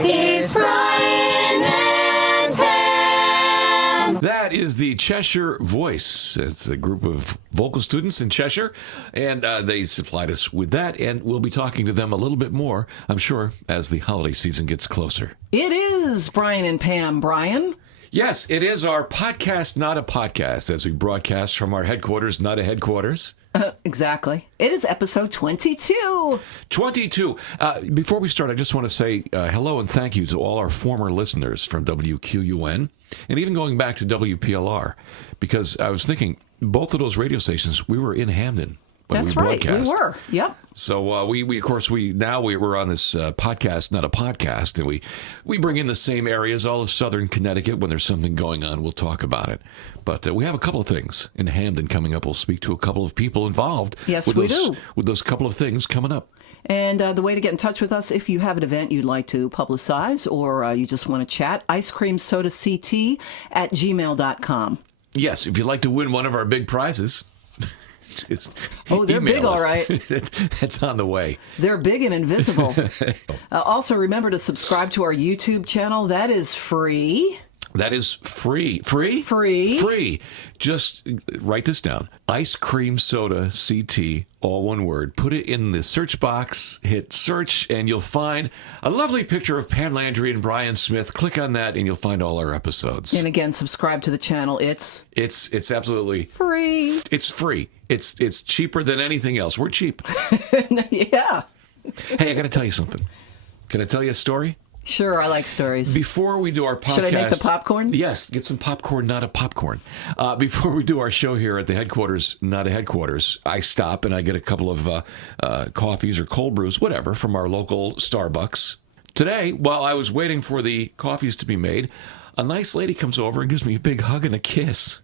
It's Brian and Pam. That is the Cheshire Voice. It's a group of vocal students in Cheshire, and they supplied us with that, and we'll be talking to them a little bit more, I'm sure, as the holiday season gets closer. It is Brian and Pam. Brian? Yes, it is our podcast, not a podcast, as we broadcast from our headquarters, not a headquarters. Exactly. It is episode 22. 22. Before we start, I just want to say hello and thank you to all our former listeners from WQUN and even going back to WPLR, because I was thinking both of those radio stations, we were in Hamden when That's we right. broadcast. We were. Yep. So we were on this podcast, not a podcast, and we bring in the same areas, all of southern Connecticut. When there's something going on, we'll talk about it. But we have a couple of things in Hamden coming up. We'll speak to a couple of people involved. Yes, with we those, do. With those couple of things coming up. And the way to get in touch with us, if you have an event you'd like to publicize or you just want to chat, icecreamsodact@gmail.com. Yes, if you'd like to win one of our big prizes. Just they're email big, us. all right. It's on the way. They're big and invisible. Also, remember to subscribe to our YouTube channel. That is free. That is free. Free? Free. Free. Just write this down. Ice Cream Soda CT, all one word. Put it in the search box, hit search, and you'll find a lovely picture of Pam Landry and Brian Smith. Click on that, and you'll find all our episodes. And again, subscribe to the channel. It's absolutely free. It's free. It's cheaper than anything else. We're cheap. Yeah. Hey, I got to tell you something. Can I tell you a story? Sure, I like stories. Before we do our podcast... Should I make the popcorn? Yes, get some popcorn, not a popcorn. Before we do our show here at the headquarters, not a headquarters, I stop and I get a couple of coffees or cold brews, whatever, from our local Starbucks. Today, while I was waiting for the coffees to be made, a nice lady comes over and gives me a big hug and a kiss.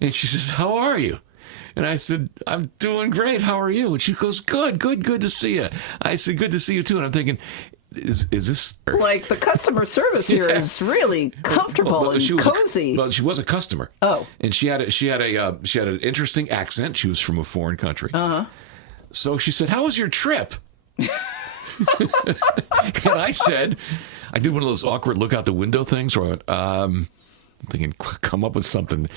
And she says, "How are you?" And I said, "I'm doing great. How are you?" And she goes, good to see you. I said, "Good to see you too." And I'm thinking... Is this like the customer service here is really comfortable and cozy? She was a customer. Oh, and she had an interesting accent. She was from a foreign country. So she said, "How was your trip?" And I said, I did one of those awkward look out the window things where I'm thinking, come up with something.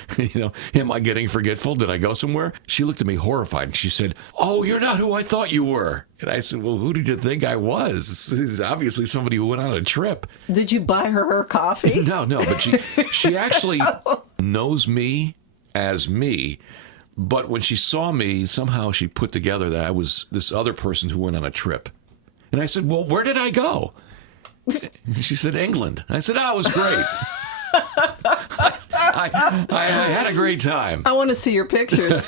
Am I getting forgetful? Did I go somewhere? She looked at me horrified and she said, "Oh, you're not who I thought you were." And I said, "Well, who did you think I was? This is obviously somebody who went on a trip." Did you buy her coffee? No, but she actually knows me as me. But when she saw me, somehow she put together that I was this other person who went on a trip. And I said, "Well, where did I go?" She said, "England." I said, "Oh, it was great." I had a great time. I want to see your pictures.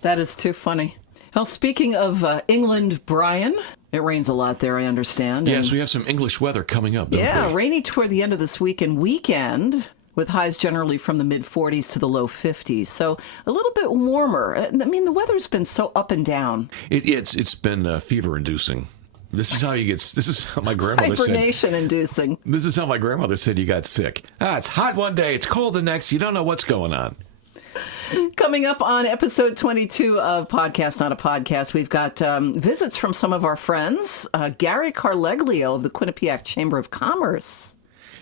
That is too funny. Well, speaking of England, Brian, it rains a lot there, I understand. Yes, we have some English weather coming up. Yeah, rainy toward the end of this week and weekend, with highs generally from the mid-40s to the low 50s. So a little bit warmer. I mean, the weather's been so up and down. It's been fever-inducing. This is how my grandmother said. Hibernation-inducing. This is how my grandmother said you got sick. It's hot one day, it's cold the next. You don't know what's going on. Coming up on episode 22 of Podcast Not a Podcast, we've got visits from some of our friends. Gary Carleglio of the Quinnipiac Chamber of Commerce.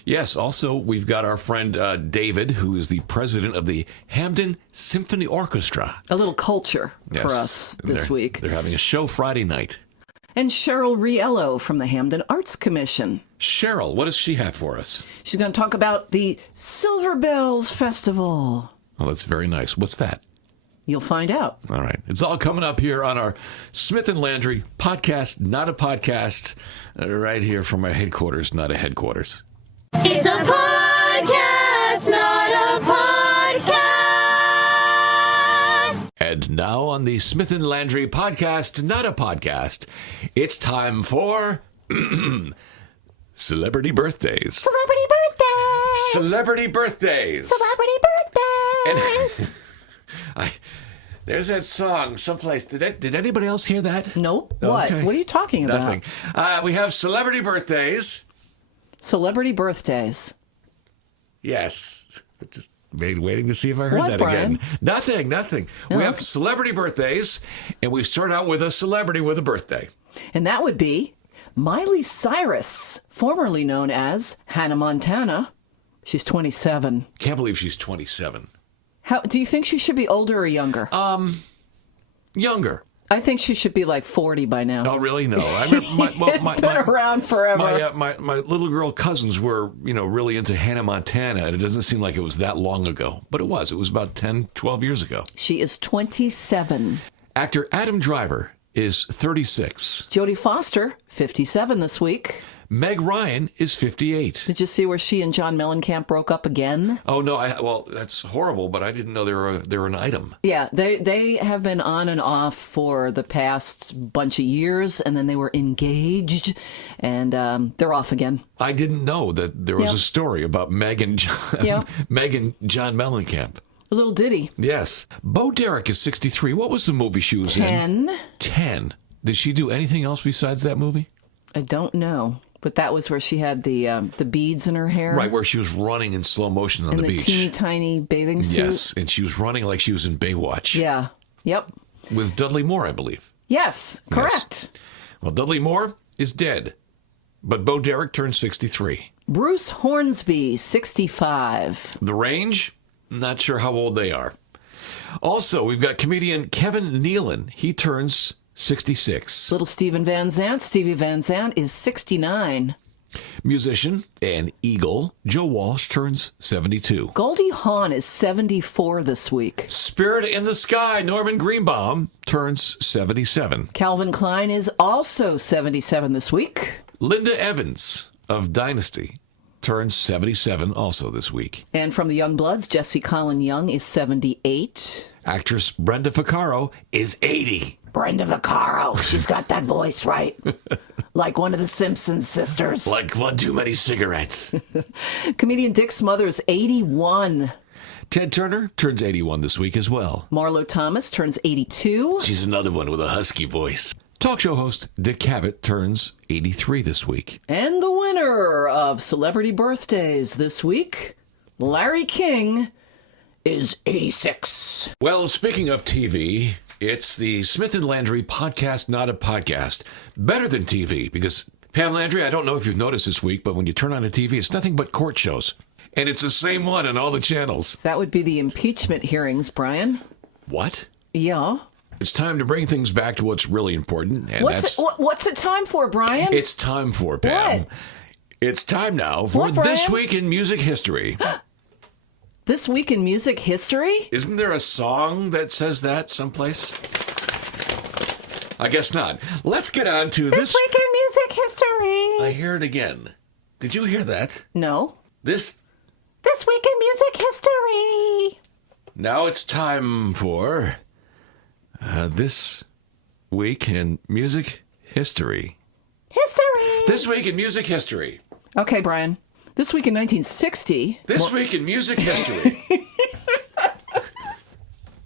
Yes, also we've got our friend David, who is the president of the Hamden Symphony Orchestra. A little culture for us this week. They're having a show Friday night. And Cheryl Riello from the Hamden Arts Commission. Cheryl, what does she have for us? She's going to talk about the Silver Bells Festival. Oh, that's very nice. What's that? You'll find out. All right. It's all coming up here on our Smith & Landry podcast, not a podcast, right here from our headquarters, not a headquarters. It's a podcast, not a podcast. And now on the Smith & Landry podcast, not a podcast, it's time for Celebrity Birthdays. Celebrity birthdays. Celebrity Birthdays. Celebrity birthdays. And there's that song someplace. Did anybody else hear that? Nope. What? Okay. What are you talking about? Nothing. We have Celebrity Birthdays. Celebrity birthdays. Yes. Just waiting to see if I heard What, that Brian? again. Nothing. No. We have celebrity birthdays, and we start out with a celebrity with a birthday. And that would be Miley Cyrus, formerly known as Hannah Montana. She's 27. Can't believe she's 27. How do you think she should be older or younger? Younger. I think she should be like 40 by now. Oh, really? No. I remember Been around forever. my little girl cousins were, really into Hannah Montana, and it doesn't seem like it was that long ago. But it was. It was about 10, 12 years ago. She is 27. Actor Adam Driver is 36. Jodie Foster, 57 this week. Meg Ryan is 58. Did you see where she and John Mellencamp broke up again? Oh, no. Well, that's horrible, but I didn't know they were an item. Yeah, they have been on and off for the past bunch of years, and then they were engaged, and they're off again. I didn't know that there was a story about Meg and John, Meg and John Mellencamp. A little ditty. Yes. Bo Derek is 63. What was the movie she was in? 10. Did she do anything else besides that movie? I don't know. But that was where she had the beads in her hair. Right, where she was running in slow motion on the beach. And the teeny tiny bathing suit. Yes, and she was running like she was in Baywatch. Yeah. Yep. With Dudley Moore, I believe. Yes, correct. Yes. Well, Dudley Moore is dead, but Bo Derek turned 63. Bruce Hornsby, 65. The Range, not sure how old they are. Also, we've got comedian Kevin Nealon. He turns 66. Little Steven Van Zandt. Stevie Van Zandt is 69. Musician and Eagle Joe Walsh turns 72. Goldie Hawn is 74 this week. Spirit in the Sky Norman Greenbaum turns 77. Calvin Klein is also 77 this week. Linda Evans of Dynasty turns 77 also this week. And from the Youngbloods, Jesse Colin Young is 78. Actress Brenda Vaccaro is 80. Brenda Vaccaro. She's got that voice, right? Like one of the Simpsons sisters. Like one too many cigarettes. Comedian Dick Smothers, 81. Ted Turner turns 81 this week as well. Marlo Thomas turns 82. She's another one with a husky voice. Talk show host Dick Cavett turns 83 this week. And the winner of celebrity birthdays this week, Larry King, is 86. Well, speaking of TV, it's the Smith and Landry Podcast, Not a Podcast. Better than TV, because Pam Landry, I don't know if you've noticed this week, but when you turn on the TV, it's nothing but court shows. And it's the same one on all the channels. That would be the impeachment hearings, Brian. What? Yeah. It's time to bring things back to what's really important. And What's it time for, Brian? It's time for, Pam. What? It's time now for What, Brian? This Week in Music History. This Week in Music History? Isn't there a song that says that someplace? I guess not. Let's get on to This Week in Music History. I hear it again. Did you hear that? No. This Week in Music History. Now it's time for This Week in Music History. History. This Week in Music History. Okay, Brian. This week in 1960. This Week in Music History.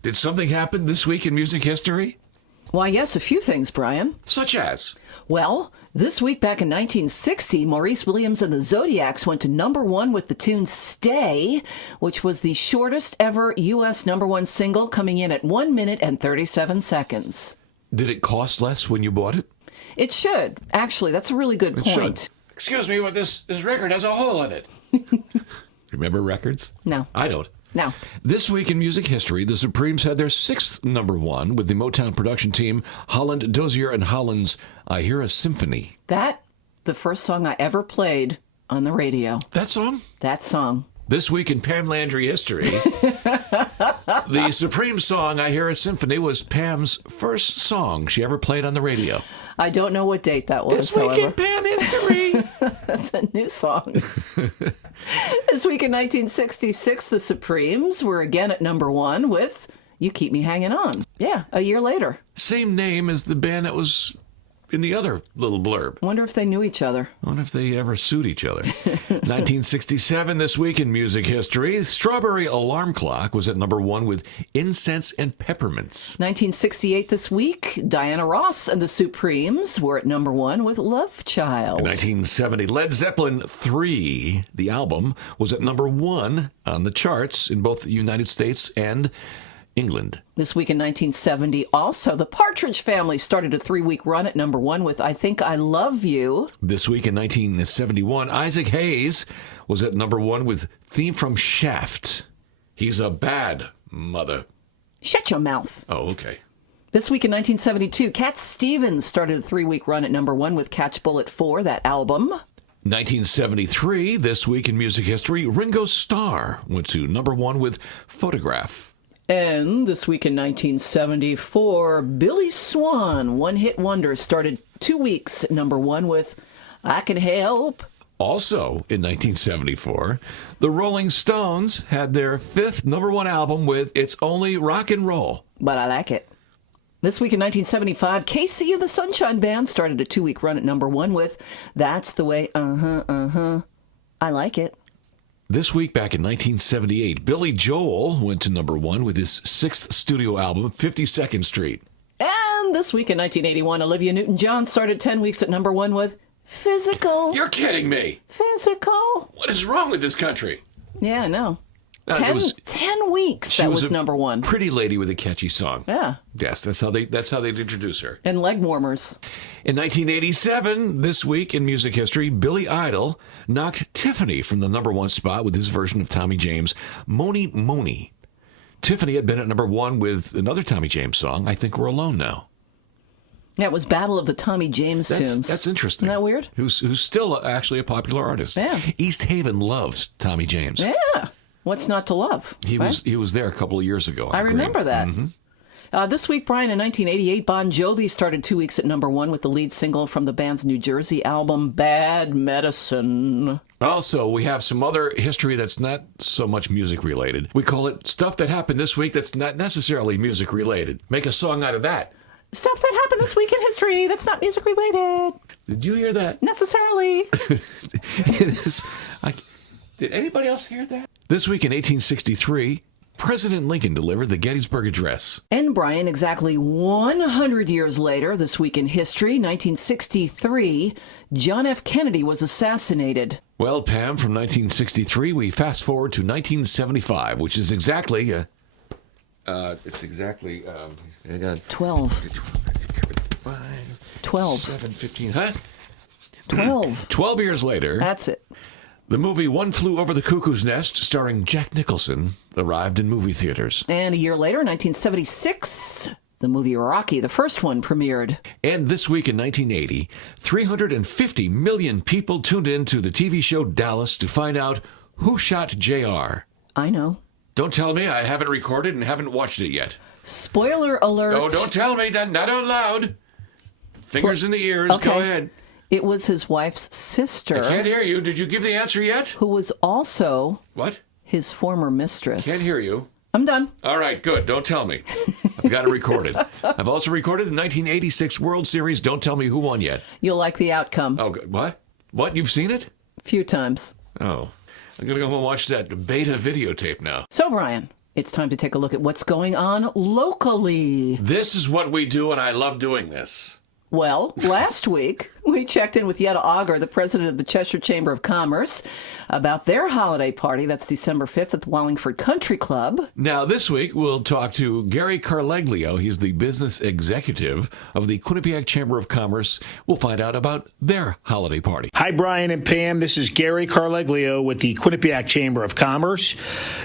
Did something happen this week in music history? Why, yes, a few things, Brian. Such as? Well, this week back in 1960, Maurice Williams and the Zodiacs went to #1 with the tune Stay, which was the shortest ever U.S. #1 single, coming in at 1 minute and 37 seconds. Did it cost less when you bought it? It should. Actually, that's a really good point. Should. Excuse me, but this record has a hole in it. Remember records? No. I don't. No. This week in music history, the Supremes had their 6th #1 with the Motown production team, Holland, Dozier, and Holland's I Hear a Symphony. The first song I ever played on the radio. That song? That song. This week in Pam Landry history, the Supreme song I Hear a Symphony was Pam's first song she ever played on the radio. I don't know what date that was, This week however. in Pam history. That's a new song. This week in 1966, the Supremes were again at #1 with You Keep Me Hanging On. Yeah, a year later. Same name as the band that was in the other little blurb. Wonder if they knew each other. I wonder if they ever sued each other. 1967, this week in music history, Strawberry Alarm Clock was at #1 with Incense and Peppermints. 1968 this week, Diana Ross and the Supremes were at #1 with Love Child. In 1970, Led Zeppelin 3, the album, was at #1 on the charts in both the United States and England. This week in 1970, also, the Partridge Family started a 3-week run at number 1 with I Think I Love You. This week in 1971, Isaac Hayes was at number 1 with theme from Shaft. He's a bad mother. Shut your mouth. Oh, okay. This week in 1972, Cat Stevens started a 3-week run at number 1 with Catch Bullet 4, that album. 1973, this week in music history, Ringo Starr went to number 1 with Photograph. And this week in 1974, Billy Swan, one-hit wonder, started 2 weeks at number 1 with I Can Help. Also in 1974, the Rolling Stones had their 5th number 1 album with It's Only Rock and Roll. But I like it. This week in 1975, KC and the Sunshine Band started a 2-week run at number 1 with That's the Way, I Like It. This week back in 1978, Billy Joel went to number 1 with his 6th studio album, 52nd Street. And this week in 1981, Olivia Newton-John started 10 weeks at number 1 with Physical. You're kidding me. Physical. What is wrong with this country? Yeah, I know. 10 weeks that was a number 1. Pretty lady with a catchy song. Yeah. Yes, that's how they'd introduce her. And leg warmers. In 1987, this week in music history, Billy Idol knocked Tiffany from the number 1 spot with his version of Tommy James' Moni Moni. Tiffany had been at number 1 with another Tommy James song, I Think We're Alone Now. That was Battle of the Tommy James tunes. That's interesting. Isn't that weird? Who's still actually a popular artist. Yeah. East Haven loves Tommy James. Yeah. What's not to love? He was there a couple of years ago. I remember that. Mm-hmm. This week, Brian, in 1988, Bon Jovi started 2 weeks at number 1 with the lead single from the band's New Jersey album, Bad Medicine. Also, we have some other history that's not so much music related. We call it stuff that happened this week that's not necessarily music related. Make a song out of that. Stuff that happened this week in history that's not music related. Did you hear that? Necessarily. Did anybody else hear that? This week in 1863, President Lincoln delivered the Gettysburg Address. And Brian, exactly 100 years later, this week in history, 1963, John F. Kennedy was assassinated. Well, Pam, from 1963, we fast forward to 1975, which is exactly... I got 12. 12. 7, 15, huh? 12. 12 years later, That's it. the movie One Flew Over the Cuckoo's Nest, starring Jack Nicholson, arrived in movie theaters. And a year later, 1976, the movie Rocky, the first one, premiered. And this week in 1980, 350 million people tuned in to the TV show Dallas to find out who shot JR. I know. Don't tell me I haven't recorded and haven't watched it yet. Spoiler alert. Oh, don't tell me. Not out loud. Fingers in the ears. Okay. Go ahead. It was his wife's sister. I can't hear you. Did you give the answer yet? Who was also What? his former mistress. Can't hear you. I'm done. All right, good. Don't tell me. I've got it recorded. I've also recorded the 1986 World Series. Don't tell me who won yet. You'll like the outcome. Oh, good. What? What? You've seen it? A few times. Oh. I'm going to go home and watch that beta videotape now. So, Brian, it's time to take a look at what's going on locally. This is what we do, and I love doing this. Well, last week, we checked in with Yetta Auger, the president of the Cheshire Chamber of Commerce, about their holiday party. That's December 5th at the Wallingford Country Club. Now, this week, we'll talk to Gary Carleglio. He's the business executive of the Quinnipiac Chamber of Commerce. We'll find out about their holiday party. Hi, Brian and Pam. This is Gary Carleglio with the Quinnipiac Chamber of Commerce.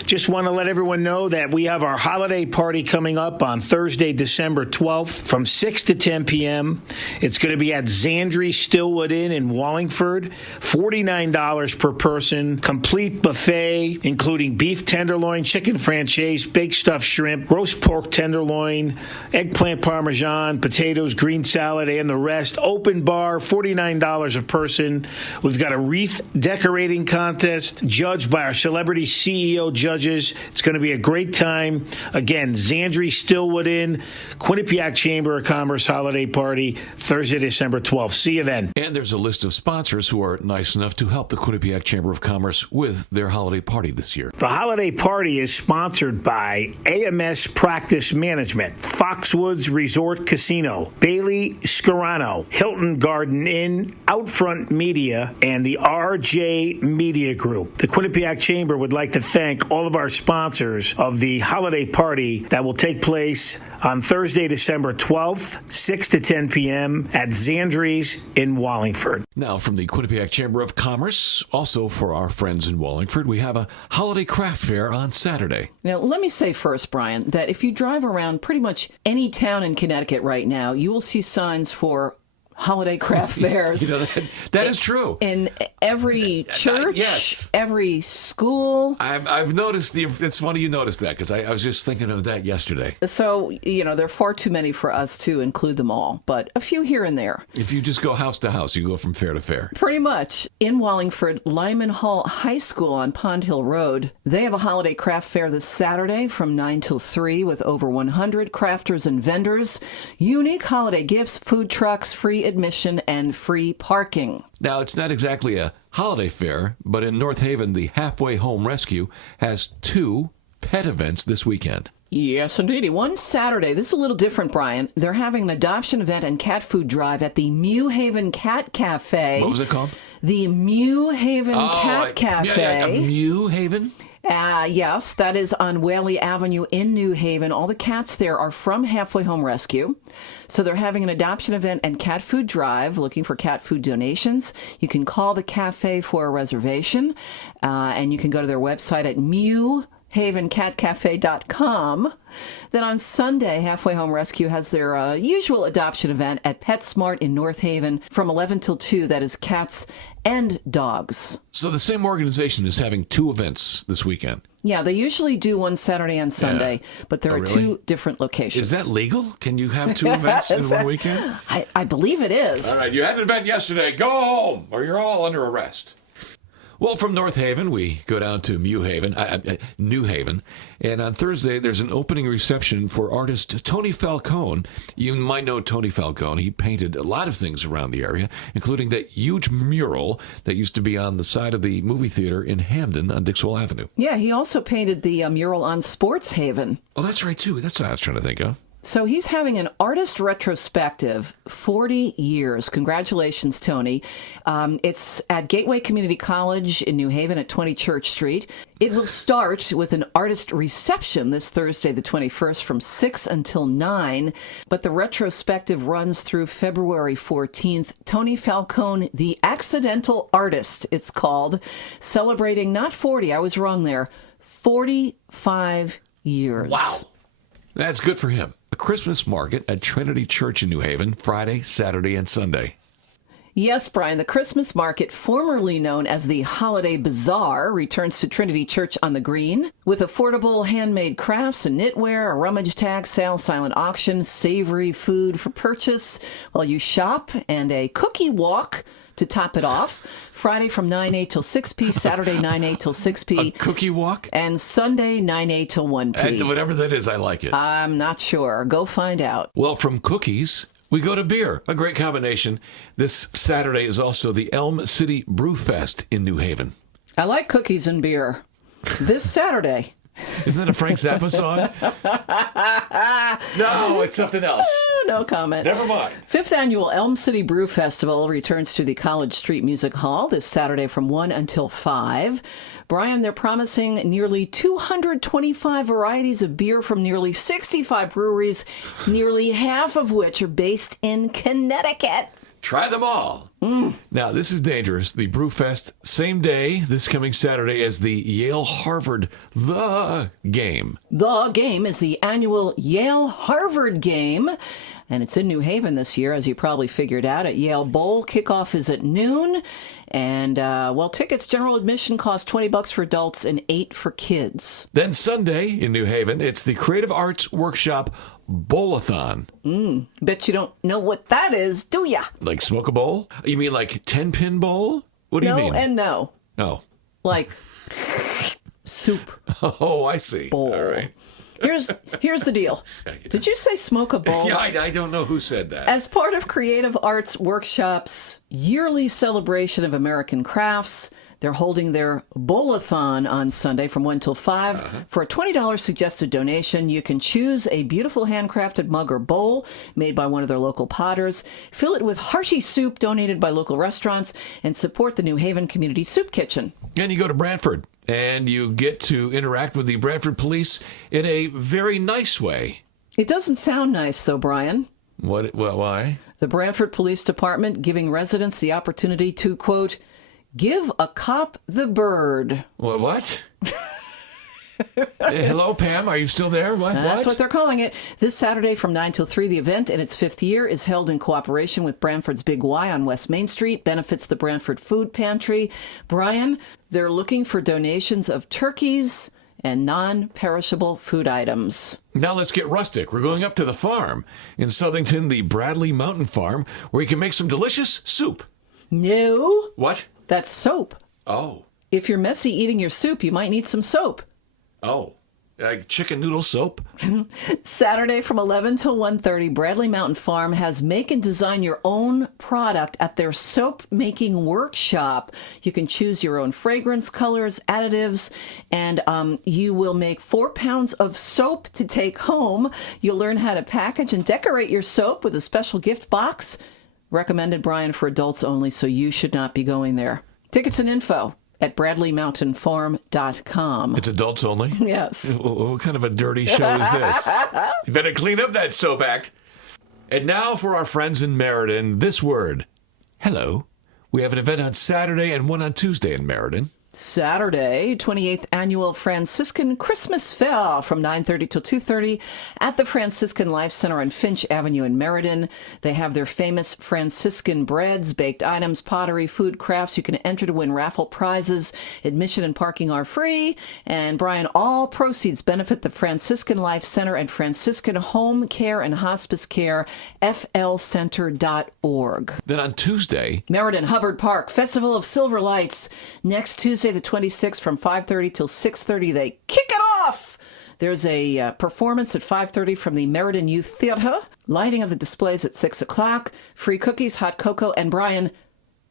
Just want to let everyone know that we have our holiday party coming up on Thursday, December 12th from 6 to 10 p.m. It's going to be at Zandri Stillwood Inn in Wallingford. $49 per person. Complete buffet, including beef tenderloin, chicken franchise, baked stuffed shrimp, roast pork tenderloin, eggplant parmesan, potatoes, green salad, and the rest. Open bar, $49 a person. We've got a wreath decorating contest judged by our celebrity CEO judges. It's going to be a great time. Again, Zandri Stillwood Inn, Quinnipiac Chamber of Commerce holiday party, Thursday, December 12th. See you there. then. And there's a list of sponsors who are nice enough to help the Quinnipiac Chamber of Commerce with their holiday party this year. The holiday party is sponsored by AMS Practice Management, Foxwoods Resort Casino, Bailey Scarano, Hilton Garden Inn, Outfront Media, and the RJ Media Group. The Quinnipiac Chamber would like to thank all of our sponsors of the holiday party that will take place on Thursday, December 12th, 6 to 10 p.m. at Zandri's in Wallingford. Now, from the Quinnipiac Chamber of Commerce, also for our friends in Wallingford, we have a holiday craft fair on Saturday. Now, let me say first, Brian, that if you drive around pretty much any town in Connecticut right now, you will see signs for holiday craft fairs. That is true. In every church, yes. every school. I've noticed it's funny you noticed that because I was just thinking of that yesterday. So, there are far too many for us to include them all, but a few here and there. If you just go house to house, you go from fair to fair. Pretty much. In Wallingford, Lyman Hall High School on Pond Hill Road, they have a holiday craft fair this Saturday from 9 till 3 with over 100 crafters and vendors, unique holiday gifts, food trucks, free admission, and free parking. Now, it's not exactly a holiday fair, but in North Haven, the Halfway Home Rescue has 2 pet events this weekend. Yes, indeed. One Saturday, this is a little different, Brian. They're having an adoption event and cat food drive at the Mew Haven Cat Cafe. What was it called? The Mew Haven Cat Cafe. Yeah, Mew Haven? Yes, that is on Whaley Avenue in New Haven. All the cats there are from Halfway Home Rescue. So they're having an adoption event and cat food drive, looking for cat food donations. You can call the cafe for a reservation, and you can go to their website at mewhavencatcafe.com. Then on Sunday, Halfway Home Rescue has their usual adoption event at PetSmart in North Haven from 11 till 2. That is cats and dogs. So the same organization is having 2 events this weekend. Yeah, they usually do one Saturday and Sunday, but there are really? 2 different locations. Is that legal? Can you have 2 events in one weekend? I believe it is. All right, you had an event yesterday. Go home, or you're all under arrest. Well, from North Haven, we go down to New Haven, and on Thursday, there's an opening reception for artist Tony Falcone. You might know Tony Falcone. He painted a lot of things around the area, including that huge mural that used to be on the side of the movie theater in Hamden on Dixwell Avenue. Yeah, he also painted the mural on Sports Haven. Oh, that's right, too. That's what I was trying to think of. So he's having an artist retrospective, 40 years. Congratulations, Tony. It's at Gateway Community College in New Haven at 20 Church Street. It will start with an artist reception this Thursday, the 21st, from 6 until 9. But the retrospective runs through February 14th. Tony Falcone, The Accidental Artist, it's called, celebrating not 40, I was wrong there, 45 years. Wow. That's good for him. A Christmas market at Trinity Church in New Haven, Friday, Saturday, and Sunday. Yes, Brian, the Christmas market, formerly known as the Holiday Bazaar, returns to Trinity Church on the Green with affordable handmade crafts and knitwear, a rummage tag sale, silent auction, savory food for purchase while you shop, and a cookie walk to top it off. Friday from 9 till 6 p, Saturday 9 till 6 p. A cookie walk? And Sunday 9 till 1 p. Whatever that is, I like it. I'm not sure. Go find out. Well, from cookies, we go to beer. A great combination. This Saturday is also the Elm City Brew Fest in New Haven. I like cookies and beer. This Saturday. Isn't that a Frank Zappa song? No, it's something else. No comment. Never mind. 5th Annual Elm City Brew Festival returns to the College Street Music Hall this Saturday from 1 until 5. Brian, they're promising nearly 225 varieties of beer from nearly 65 breweries, nearly half of which are based in Connecticut. Try them all. Now, this is dangerous. The Brewfest, same day, this coming Saturday, as the Yale-Harvard The Game. The Game is the annual Yale-Harvard Game, and it's in New Haven this year, as you probably figured out, at Yale Bowl. Kickoff is at noon, and, tickets, general admission cost $20 for adults and $8 for kids. Then Sunday in New Haven, it's the Creative Arts Workshop Bowl-a-thon. Bet you don't know what that is, do ya? Like smoke a bowl? You mean like 10-pin bowl? What do you mean? No and no. Oh. Like soup Oh, I see. bowl. All right. Here's the deal. Did you say smoke a bowl? Yeah, I don't know who said that. As part of Creative Arts Workshop's yearly celebration of American crafts, they're holding their Bowl-a-thon on Sunday from 1 till 5. For a $20 suggested donation, you can choose a beautiful handcrafted mug or bowl made by one of their local potters, fill it with hearty soup donated by local restaurants, and support the New Haven Community Soup Kitchen. And you go to Brantford, and you get to interact with the Brantford police in a very nice way. It doesn't sound nice, though, Brian. Why? The Brantford Police Department giving residents the opportunity to, quote, give a cop the bird. What? Hello, Pam. Are you still there? That's what they're calling it. This Saturday from 9 till 3, the event in its 5th year is held in cooperation with Brantford's Big Y on West Main Street, benefits the Brantford Food Pantry. Brian, they're looking for donations of turkeys and non-perishable food items. Now let's get rustic. We're going up to the farm in Southington, the Bradley Mountain Farm, where you can make some delicious soup. No. What? That's soap. Oh. If you're messy eating your soup, you might need some soap. Oh. Like chicken noodle soap? Saturday from 11 till 1:30, Bradley Mountain Farm has make and design your own product at their soap making workshop. You can choose your own fragrance, colors, additives, and you will make 4 pounds of soap to take home. You'll learn how to package and decorate your soap with a special gift box. Recommended, Brian, for adults only, so you should not be going there. Tickets and info at BradleyMountainFarm.com. It's adults only? Yes. What kind of a dirty show is this? You better clean up that soap act. And now for our friends in Meriden, this word. Hello. We have an event on Saturday and one on Tuesday in Meriden. Saturday, 28th Annual Franciscan Christmas Fair from 9:30 till 2:30 at the Franciscan Life Center on Finch Avenue in Meriden. They have their famous Franciscan breads, baked items, pottery, food, crafts. You can enter to win raffle prizes. Admission and parking are free. And Brian, all proceeds benefit the Franciscan Life Center and Franciscan Home Care and Hospice Care, flcenter.org. Then on Tuesday, Meriden Hubbard Park, Festival of Silver Lights. Next Tuesday, the 26th from 5:30 till 6:30, they kick it off. There's a performance at 5:30 from the Meriden Youth Theater, lighting of the displays at 6 o'clock, free cookies, hot cocoa, and Brian,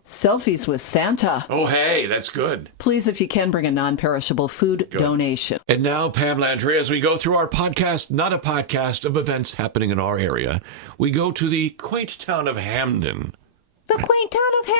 selfies with Santa. oh, hey, that's good. Please, if you can, bring a non-perishable food donation. And now, Pam Landry, as we go through our podcast, not a podcast of events happening in our area, we go to the quaint town of Hamden. The quaint town of Hamden.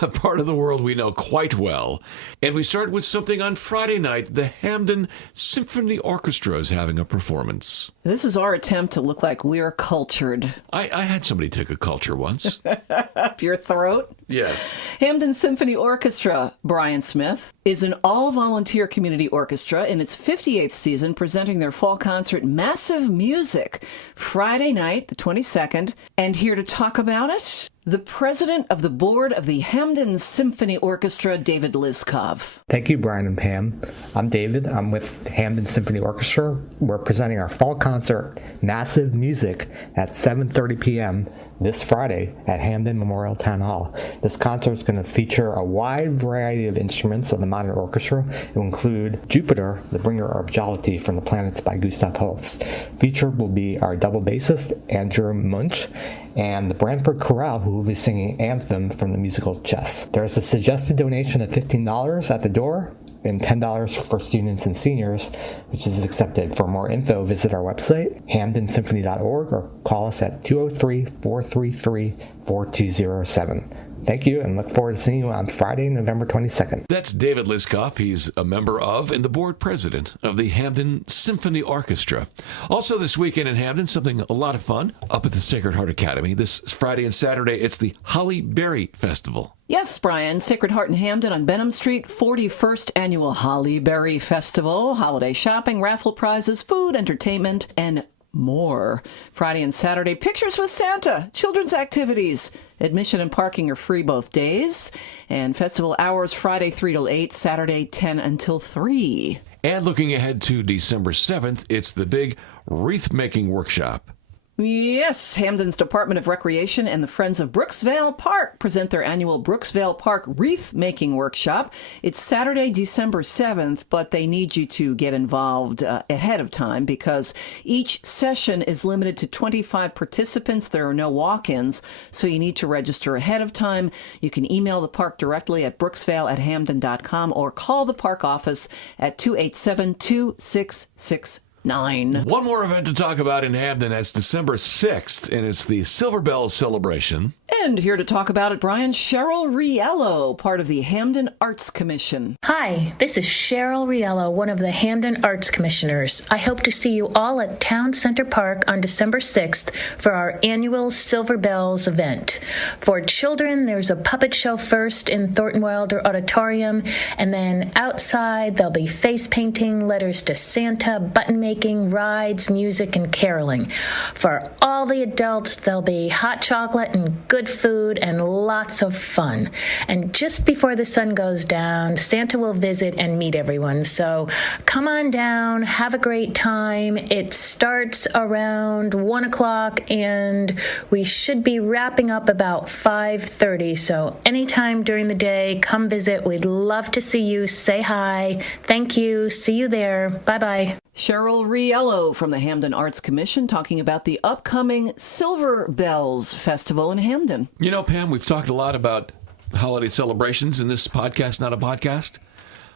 A part of the world we know quite well. And we start with something on Friday night. The Hamden Symphony Orchestra is having a performance. This is our attempt to look like we're cultured. I had somebody take a culture once. Up your throat? Yes. Hamden Symphony Orchestra, Brian Smith, is an all-volunteer community orchestra in its 58th season, presenting their fall concert, Massive Music, Friday night, the 22nd. And here to talk about it, the president of the board of the Hamden Symphony Orchestra, David Liskov. Thank you, Brian and Pam. I'm David. I'm with Hamden Symphony Orchestra. We're presenting our fall concert, Massive Music, at 7:30 p.m. this Friday at Hamden Memorial Town Hall. This concert is going to feature a wide variety of instruments of the modern orchestra. It will include Jupiter, the bringer of jollity from the planets by Gustav Holst. Featured will be our double bassist, Andrew Munch, and the Brantford Chorale, who will be singing Anthem from the musical Chess. There's a suggested donation of $15 at the door and $10 for students and seniors, which is accepted. For more info, visit our website, hamdensymphony.org, or call us at 203-433-4207. Thank you, and look forward to seeing you on Friday, November 22nd. That's David Liskov. He's a member of and the board president of the Hamden Symphony Orchestra. Also this weekend in Hamden, something a lot of fun up at the Sacred Heart Academy. This Friday and Saturday, it's the Holly Berry Festival. Yes, Brian. Sacred Heart in Hamden on Benham Street, 41st Annual Holly Berry Festival. Holiday shopping, raffle prizes, food, entertainment, and more. Friday and Saturday, Pictures with Santa, children's activities. Admission and parking are free both days. And festival hours, Friday 3 till 8, Saturday 10 until 3. And looking ahead to December 7th, it's the big wreath-making workshop. Yes, Hamden's Department of Recreation and the Friends of Brooksvale Park present their annual Brooksvale Park Wreath Making Workshop. It's Saturday, December 7th, but they need you to get involved ahead of time because each session is limited to 25 participants. There are no walk-ins, so you need to register ahead of time. You can email the park directly at brooksvale@hamden.com or call the park office at 287-2669. One more event to talk about in Hamden. That's December 6th, and it's the Silver Bells celebration. And here to talk about it, Brian, Cheryl Riello, part of the Hamden Arts Commission. Hi, this is Cheryl Riello, one of the Hamden Arts Commissioners. I hope to see you all at Town Center Park on December 6th for our annual Silver Bells event. For children, there's a puppet show first in Thornton Wilder Auditorium, and then outside there'll be face painting, letters to Santa, button making, rides, music, and caroling. For all the adults, there'll be hot chocolate and good food and lots of fun. And just before the sun goes down, Santa will visit and meet everyone. So come on down, have a great time. It starts around 1 o'clock and we should be wrapping up about 5:30. So anytime during the day, come visit. We'd love to see you. Say hi. Thank you. See you there. Bye-bye. Cheryl Riello from the Hamden Arts Commission talking about the upcoming Silver Bells Festival in Hamden. You know, Pam, we've talked a lot about holiday celebrations in this podcast, not a podcast.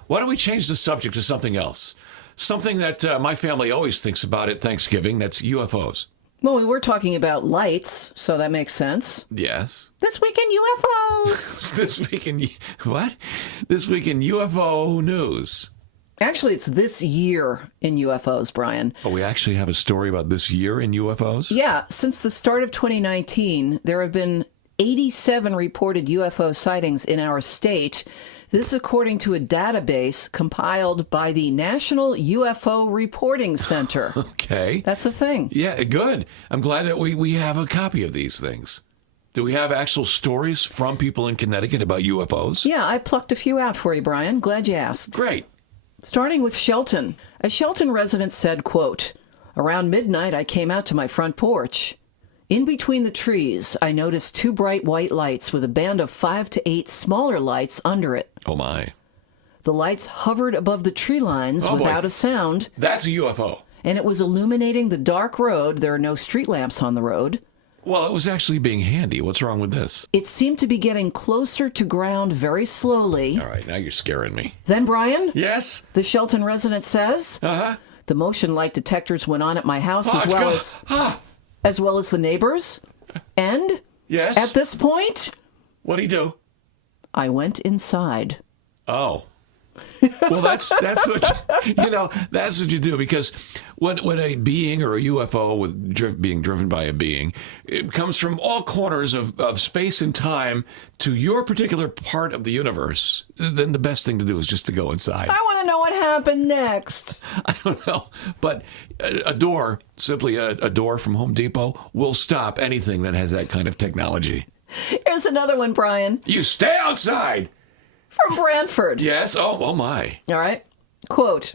Why don't we change the subject to something else? Something that my family always thinks about at Thanksgiving, that's UFOs. Well, we were talking about lights, so that makes sense. Yes. This week in UFOs. This week in... What? This week in UFO news. Actually, it's this year in UFOs, Brian. Oh, we actually have a story about this year in UFOs? Yeah, since the start of 2019, there have been 87 reported UFO sightings in our state. This according to a database compiled by the National UFO Reporting Center. Okay. That's a thing. Yeah, good. I'm glad that we have a copy of these things. Do we have actual stories from people in Connecticut about UFOs? Yeah, I plucked a few out for you, Brian. Glad you asked. Great. Starting with Shelton. A Shelton resident said, quote, "Around midnight, I came out to my front porch. In between the trees, I noticed two bright white lights with a band of 5 to 8 smaller lights under it. Oh, my. The lights hovered above the tree lines Oh, boy. without a sound, That's a UFO. and it was illuminating the dark road. There are no street lamps on the road. Well, it was actually being handy. What's wrong with this? It seemed to be getting closer to ground very slowly. All right, now you're scaring me. Then, Brian, Yes? the Shelton resident says, Uh-huh. the motion light detectors went on at my house Oh, as well as the neighbors. And Yes? at this point, What'd he do? I went inside. Oh. Well, that's what that's what you do, because when a being or a UFO being driven by a being, it comes from all corners of space and time to your particular part of the universe, then the best thing to do is just to go inside. I want to know what happened next. I don't know, but a door, simply a door from Home Depot, will stop anything that has that kind of technology. Here's another one, Brian, You stay outside. from Brantford. Yes. Oh my. All right. Quote,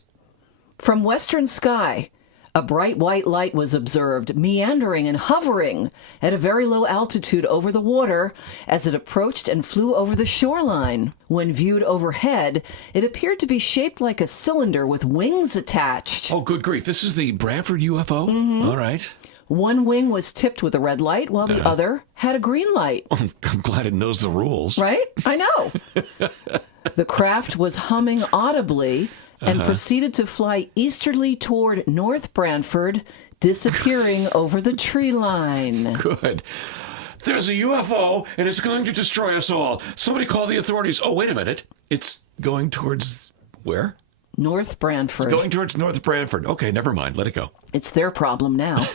"From western sky, a bright white light was observed meandering and hovering at a very low altitude over the water as it approached and flew over the shoreline. When viewed overhead, it appeared to be shaped like a cylinder with wings attached. Oh, good grief. This is the Brantford UFO? All right. One wing was tipped with a red light while the other had a green light." I'm glad it knows the rules. Right? I know. The craft was humming audibly and proceeded to fly easterly toward North Brantford, disappearing over the tree line. Good. There's a UFO, and it's going to destroy us all. Somebody call the authorities. Oh, wait a minute. It's going towards where? North Brantford. Going towards North Brantford. Okay, never mind. Let it go. It's their problem now.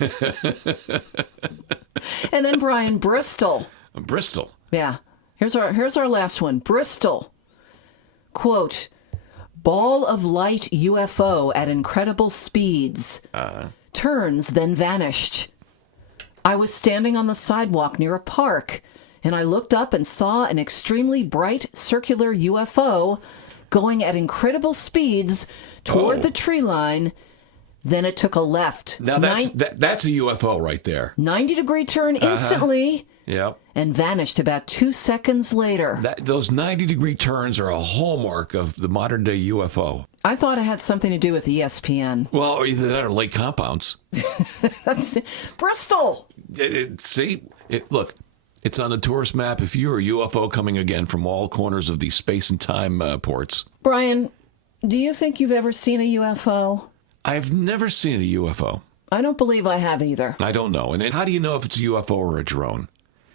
And then Brian, Bristol. Bristol. Yeah. Here's our last one. Bristol. Quote, "Ball of light UFO at incredible speeds. Turns, then vanished. I was standing on the sidewalk near a park, and I looked up and saw an extremely bright circular UFO going at incredible speeds toward the tree line, Then it took a left. Now that's a UFO right there. 90-degree turn instantly Yep. and vanished about 2 seconds later. Those 90-degree turns are a hallmark of the modern day UFO. I thought it had something to do with ESPN. Well, or either that or lake compounds. That's Bristol. Look, it's on the tourist map. If you're a UFO coming again from all corners of these space and time ports. Brian, do you think you've ever seen a UFO? I've never seen a UFO. I don't believe I have either. I don't know. And how do you know if it's a UFO or a drone?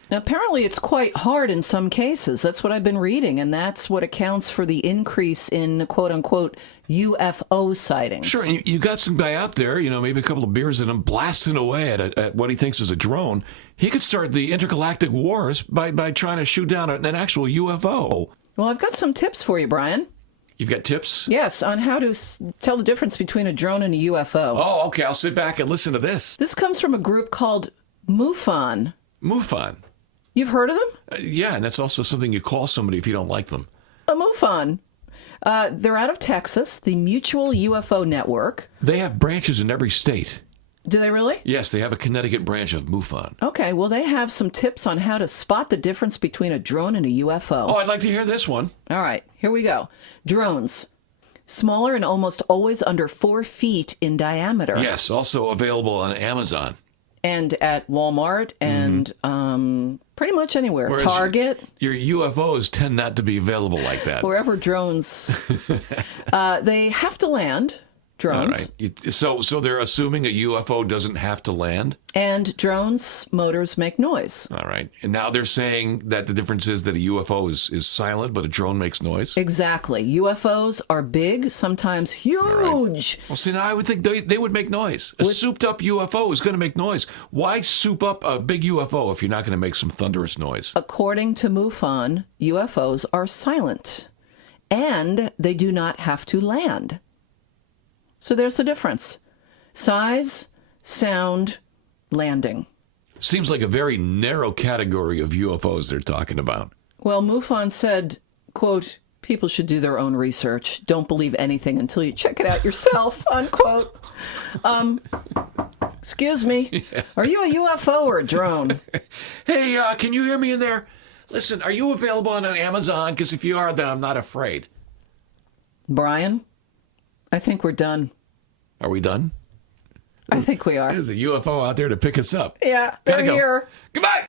Now, apparently, it's quite hard in some cases. That's what I've been reading, and that's what accounts for the increase in quote-unquote UFO sightings. Sure, and you got some guy out there, maybe a couple of beers in him, blasting away at what he thinks is a drone. He could start the intergalactic wars by trying to shoot down an actual UFO. Well, I've got some tips for you, Brian. You've got tips? Yes, on how to tell the difference between a drone and a UFO. Oh, okay. I'll sit back and listen to this. This comes from a group called MUFON. MUFON. You've heard of them? Yeah, and that's also something you call somebody if you don't like them. A MUFON. They're out of Texas, the Mutual UFO Network. They have branches in every state. Do they really? Yes, they have a Connecticut branch of MUFON. Okay, well, they have some tips on how to spot the difference between a drone and a UFO. Oh, I'd like to hear this one. All right, here we go. Drones. Smaller and almost always under 4 feet in diameter. Yes, also available on Amazon. And at Walmart and pretty much anywhere. Whereas Target. Your UFOs tend not to be available like that. Wherever drones. They have to land, drones. All right. So they're assuming a UFO doesn't have to land? And drones' motors make noise. All right. And now they're saying that the difference is that a UFO is silent, but a drone makes noise? Exactly. UFOs are big, sometimes huge. Right. Well, see, now I would think they would make noise. A souped-up UFO is going to make noise. Why soup up a big UFO if you're not going to make some thunderous noise? According to MUFON, UFOs are silent, and they do not have to land. So there's the difference. Size, sound, landing. Seems like a very narrow category of UFOs they're talking about. Well, MUFON said, quote, people should do their own research. Don't believe anything until you check it out yourself, unquote. Excuse me. Yeah. Are you a UFO or a drone? Hey, can you hear me in there? Listen, are you available on Amazon? Because if you are, then I'm not afraid. Brian, I think we're done. Are we done? I think we are. There's a UFO out there to pick us up. Yeah, they're Gotta go. here. Goodbye.